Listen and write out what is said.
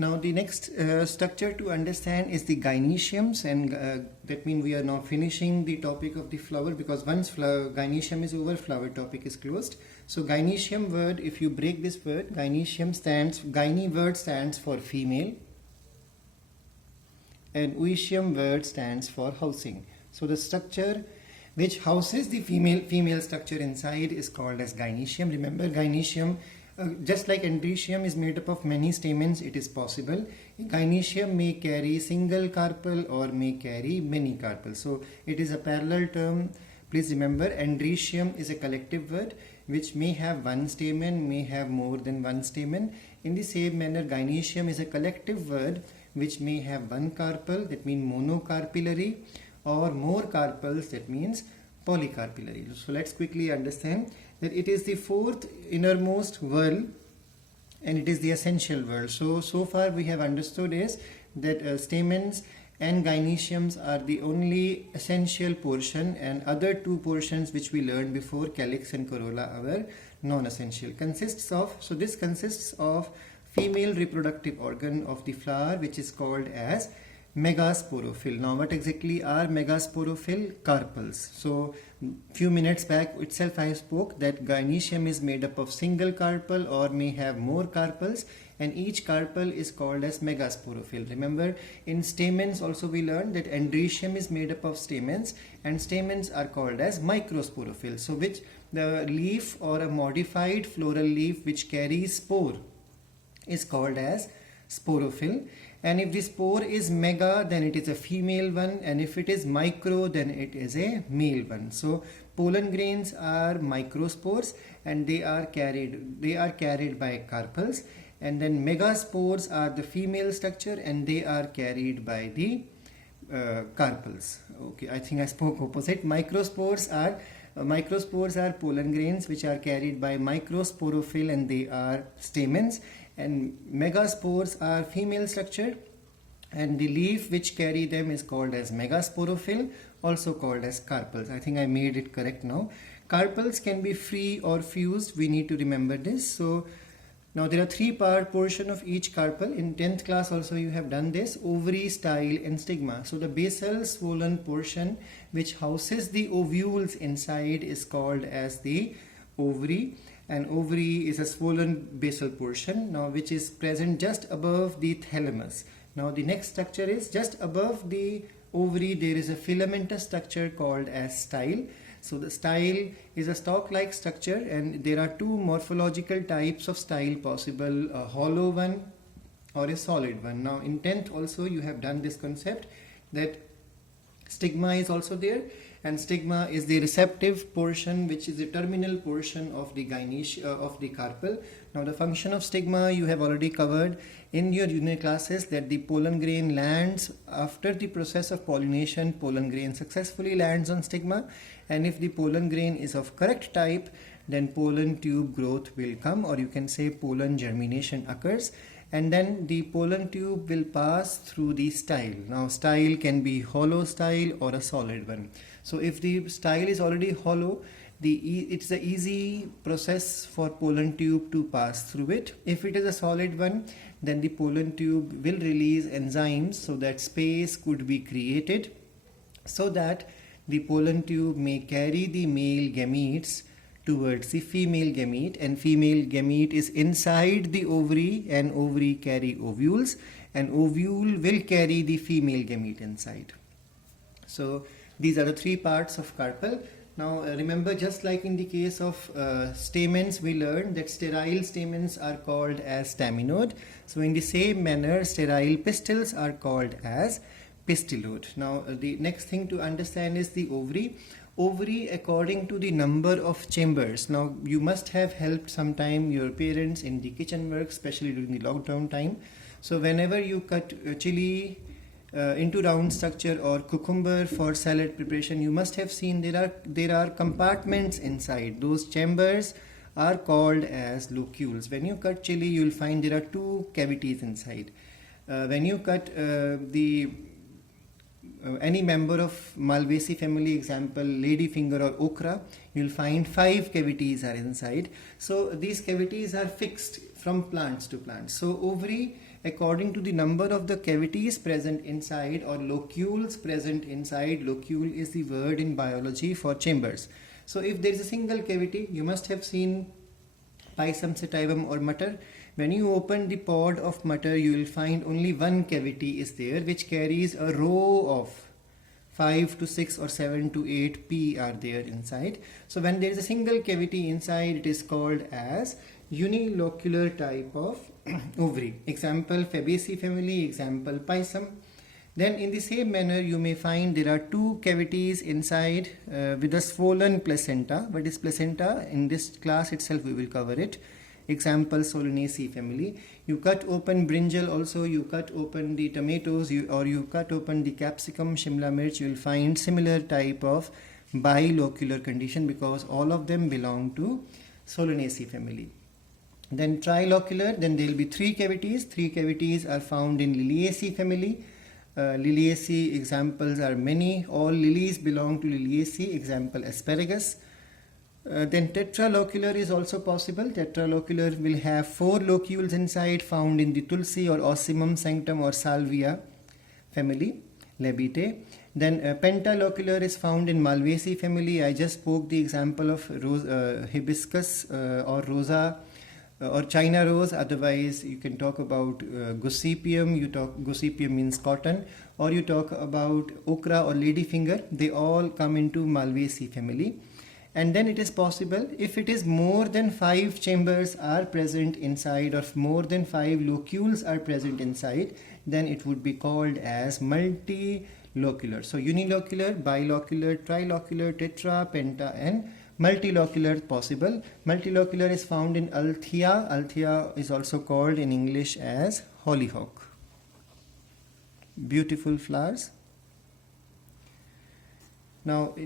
Now the next structure to understand is the gynoeciums, and that means we are now finishing the topic of the flower, because once gynoecium is over, flower topic is closed. So gynoecium word, if you break this word, gyne word stands for female, and oecium word stands for housing. So the structure which houses the female structure inside is called as gynoecium. Remember, gynoecium, just like androecium is made up of many stamens, it is possible gynoecium may carry single carpel or may carry many carpels. So it is a parallel term. Please remember, androecium is a collective word which may have one stamen, may have more than one stamen. In the same manner, gynoecium is a collective word which may have one carpel, that means monocarpellary, or more carpels, that means polycarpellary. So let's quickly understand that it is the fourth innermost whorl and it is the essential whorl. So far we have understood is that stamens and gynoeciums are the only essential portion, and other two portions which we learned before, calyx and corolla, are non-essential. So this consists of female reproductive organ of the flower, which is called as megasporophyll. Now what exactly are megasporophyll? Carpels. So few minutes back itself I spoke that gynoecium is made up of single carpel or may have more carpels, and each carpel is called as megasporophyll. Remember, in stamens also we learned that androecium is made up of stamens, and stamens are called as microsporophyll. So which the leaf or a modified floral leaf which carries spore is called as sporophyll. And if the spore is mega, then it is a female one, and if it is micro, then it is a male one. So pollen grains are microspores, and they are carried by carpels, and then megaspores are the female structure, and they are carried by the carpels. Okay, I think I spoke opposite. Microspores are pollen grains which are carried by microsporophyll, and they are stamens. And megaspores are female structured, and the leaf which carry them is called as megasporophyll, also called as carpels. I think I made it correct now. Carpels can be free or fused. We need to remember this. So now there are three-part portion of each carpel. In 10th class also you have done this: ovary, style, and stigma. So the basal swollen portion which houses the ovules inside is called as the ovary. And ovary is a swollen basal portion now which is present just above the thalamus. Now the next structure is just above the ovary. There is a filamentous structure called as style. So the style is a stalk-like structure, and there are two morphological types of style possible: a hollow one or a solid one. Now in 10th also you have done this concept that stigma is also there, and stigma is the receptive portion which is the terminal portion of the carpel. Now the function of stigma you have already covered in your junior classes, that the pollen grain lands after the process of pollination. Pollen grain successfully lands on stigma, and if the pollen grain is of correct type, then pollen tube growth will come, or you can say pollen germination occurs, and then the pollen tube will pass through the style. Now style can be hollow style or a solid one. So if the style is already hollow, it's the easy process for pollen tube to pass through it. If it is a solid one, then the pollen tube will release enzymes so that space could be created, so that the pollen tube may carry the male gametes towards the female gamete, and female gamete is inside the ovary, and ovary carry ovules, and ovule will carry the female gamete inside. So these are the three parts of carpel. Now remember, just like in the case of stamens, we learned that sterile stamens are called as staminode. So in the same manner, sterile pistils are called as pistillode. Now the next thing to understand is the ovary. Ovary according to the number of chambers. Now you must have helped sometime your parents in the kitchen work, especially during the lockdown time. So whenever you cut chili into round structure or cucumber for salad preparation, you must have seen there are compartments inside. Those chambers are called as locules. When you cut chili, you will find there are two cavities inside. When you cut the any member of Malvaceae family, example ladyfinger or okra, you'll find 5 cavities are inside. So these cavities are fixed from plants to plants. So ovary, according to the number of the cavities present inside or locules present inside, locule is the word in biology for chambers. So if there is a single cavity, you must have seen Pisum sativum or mutter. When you open the pod of mutter, you will find only one cavity is there, which carries a row of 5 to 6 or 7 to 8 P are there inside. So when there is a single cavity inside, it is called as unilocular type of ovary. Example Fabaceae family, example Pisum. Then in the same manner, you may find there are 2 cavities inside with a swollen placenta. What is placenta? In this class itself we will cover it. Example Solanaceae family. You cut open brinjal also, you cut open the tomatoes, or you cut open the capsicum, Shimla mirch, you will find similar type of bilocular condition because all of them belong to Solanaceae family. Then trilocular, then there will be 3 cavities. 3 cavities are found in Liliaceae family. Liliaceae examples are many. All lilies belong to Liliaceae. Example asparagus. Then tetralocular is also possible. Tetralocular will have 4 locules inside, found in the Tulsi or Ocimum sanctum or Salvia family, Labitae. Then pentalocular is found in Malvaceae family. I just spoke the example of hibiscus or rosa or China rose. Otherwise, you can talk about gossypium. Gossypium means cotton, or you talk about okra or ladyfinger. They all come into Malvaceae family. And then it is possible, if it is more than 5 chambers are present inside or more than 5 locules are present inside, then it would be called as multilocular. So unilocular, bilocular, trilocular, tetra, penta and multilocular possible. Multilocular is found in Althea. Althea is also called in English as hollyhock. Beautiful flowers. Now